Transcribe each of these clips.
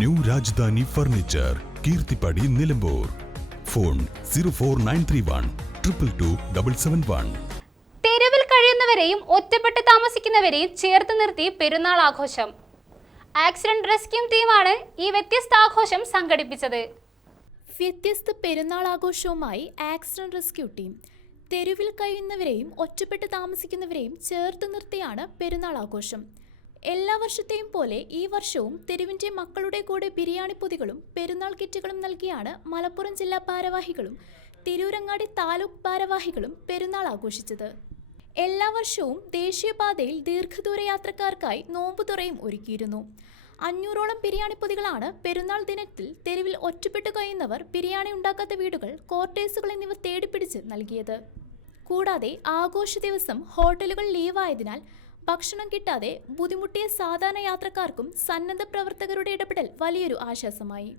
New Rajadhani furniture Keerthippadi Nilambur. Phone zero four nine three one triple two double seven one. തെരുവിൽ കഴിയുന്നവരെയും ഒറ്റപ്പെട്ട് താമസിക്കുന്നവരെയും ചേർത്ത് നിർത്തി പെരുന്നാൾ ആഘോഷം. ആക്സിഡന്റ് റെസ്ക്യൂ ടീമാണ് ഈ വ്യത്യസ്ത ആഘോഷം സംഘടിപ്പിച്ചത്. വ്യത്യസ്ത പെരുന്നാൾ ആഘോഷവുമായി ആക്സിഡന്റ് റെസ്ക്യൂ ടീം തെരുവിൽ കഴിയുന്നവരെയും ഒറ്റപ്പെട്ട് താമസിക്കുന്നവരെയും ചേർത്ത് നിർത്തിയാണ് പെരുന്നാൾ ആഘോഷം. എല്ലാ വർഷത്തെയും പോലെ ഈ വർഷവും തെരുവിന്റെ മക്കളുടെ കൂടെ ബിരിയാണി പൊതികളും പെരുന്നാൾ കിറ്റുകളും നൽകിയാണ് മലപ്പുറം ജില്ലാ ഭാരവാഹികളും. തിരൂരങ്ങാടി താലൂക്ക് ഭാരവാഹികളും പെരുന്നാൾ ആഘോഷിച്ചത്. എല്ലാ വർഷവും ദേശീയപാതയിൽ ദീർഘദൂര യാത്രക്കാർക്കായി നോമ്പുതുറയും ഒരുക്കിയിരുന്നു. അഞ്ഞൂറോളം ബിരിയാണി പൊതികളാണ് പെരുന്നാൾ ദിനത്തിൽ തെരുവിൽ ഒറ്റപ്പെട്ടു കഴിയുന്നവർ ബിരിയാണി ഉണ്ടാക്കാത്ത വീടുകൾ ക്വാർട്ടേഴ്സുകൾ എന്നിവ തേടിപ്പിടിച്ച് നൽകിയത്. കൂടാതെ ആഘോഷ ദിവസം ഹോട്ടലുകൾ ലീവായതിനാൽ ഭക്ഷണം കിട്ടാതെ ബുദ്ധിമുട്ടിയ സാധാരണ യാത്രക്കാർക്കും സന്നദ്ധ പ്രവർത്തകരുടെ ഇടപെടൽ വലിയൊരു ആശ്വാസമായി.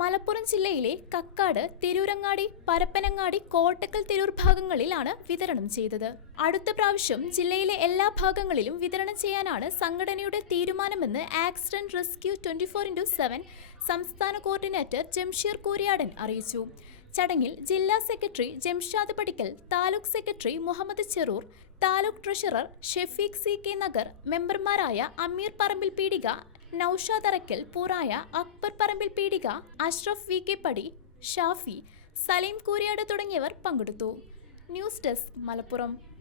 മലപ്പുറം ജില്ലയിലെ കക്കാട് തിരൂരങ്ങാടി പരപ്പനങ്ങാടി കോട്ടക്കൽ തിരൂർ ഭാഗങ്ങളിലാണ് വിതരണം ചെയ്തത്. അടുത്ത പ്രാവശ്യം ജില്ലയിലെ എല്ലാ ഭാഗങ്ങളിലും വിതരണം ചെയ്യാനാണ് സംഘടനയുടെ തീരുമാനമെന്ന് accident rescue twenty four into seven സംസ്ഥാന കോർഡിനേറ്റർ ജംഷീർ കൂരിയാടൻ അറിയിച്ചു. ചടങ്ങിൽ ജില്ലാ secretary Jamshad Padikkal taluk secretary Muhammad Cherur taluk treasurer Shefeeq C K Nagar മെമ്പർമാരായ അമീർ പറമ്പിൽ പീടിക നൌഷാദ് അറക്കൽ പൂറായ അക്ബർ പറമ്പിൽ പീടിക അഷ്റഫ് വി കെ പടി ഷാഫി സലീം കൂരിയാട് തുടങ്ങിയവർ പങ്കെടുത്തു. News desk Malappuram.